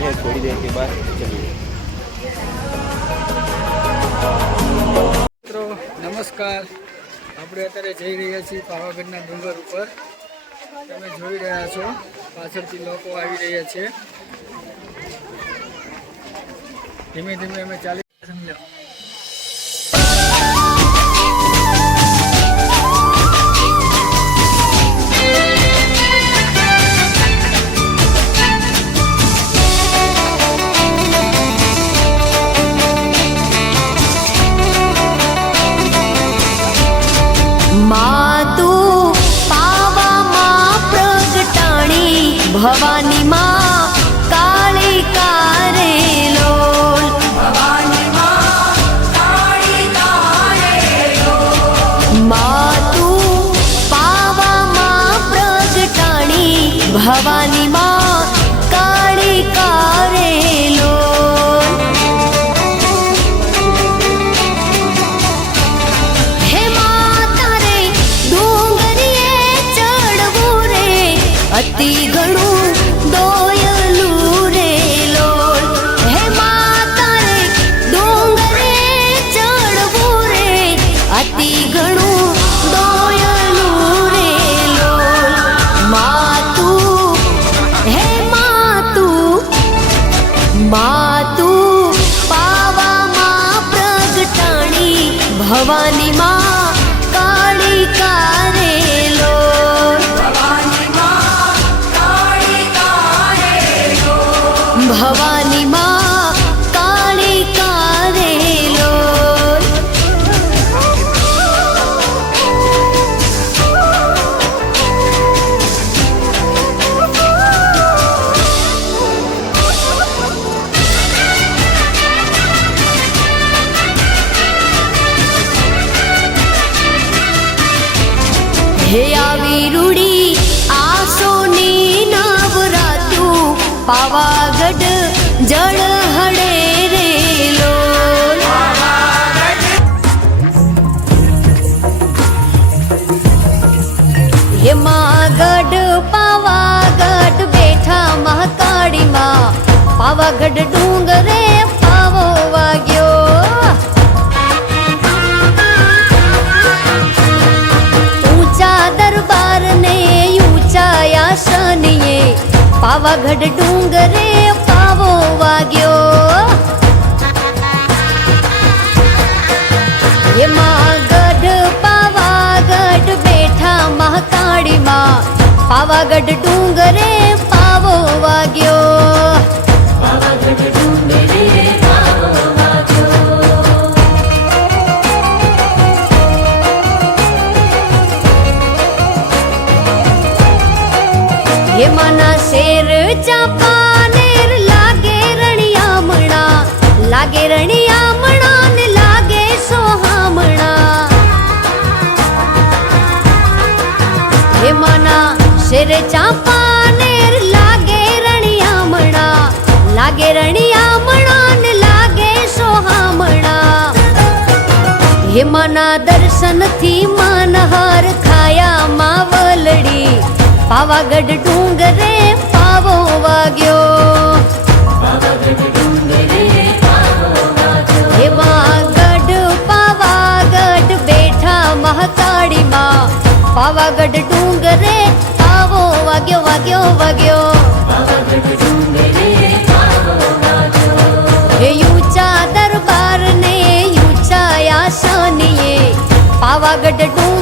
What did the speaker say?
हैं, थोड़ी देर के बाद चलिए। મિત્રો નમસ્કાર, આપણે અત્યારે જઈ રહ્યા છીએ પાવાગઢના ડુંગર ઉપર। તમે જોઈ રહ્યા છો પાછળથી લોકો આવી રહ્યા છે। ધીમે ધીમે અમે ચાલી સમજો। भवानी माँ काली कारे लोल, भवानी माँ काली कारे लोल। माँ तू पावा माँ प्रगटाणी, भवानी माँ काली कारे लोल। हे माता रे डूंगरिये चढ़वू रे, अति घणू भवानी माँ काली कारे लोल, भवानी माँ काली कारे लोल, भवानी माँ काली कारे लोल। हे आवी रूड़ी आसोनी नवरात्रु, पावागढ़ जल हड़े रे लोल। हे मागढ़ पावागढ़ बैठा महाकाली माँ, पावागढ़ डूंगरे पावो वाग्यो। दरबार ने ऊंचा आसनिये, पावागढ़ डूंगरे पावो वाग्यो। ये मागढ़ पावागढ़ बैठा महाकाली माँ, पावागढ़ डूंगरे पावो वाग्यो। पावागढ़ डूंगरे पावो वाग्यो। ये मना शेर चापानेर लागे रणियामणा, लागे रणियामणा ने लागे सोहामणा। ये मना शेर चापानेर लागे रणियामणा, लागे रणियामणा ने लागे सोहामणा। ये मना दर्शन थी मानहार खाया मावलड़ी, पावागढ़ डूंगरे पावो वाग्यो। पावागढ़ डूंगरे पावो वाग्यो। हे मागढ़ पावागढ़ बैठा महाकाली माँ, पावागढ़ डूंगरे पावो वाग्यो वाग्यो वाग्यो। पावागढ़ डूंगरे पावो वाग्यो। हे ऊंचा दरबार ने ऊंचा आसनिये, पावागढ़ डूंगरे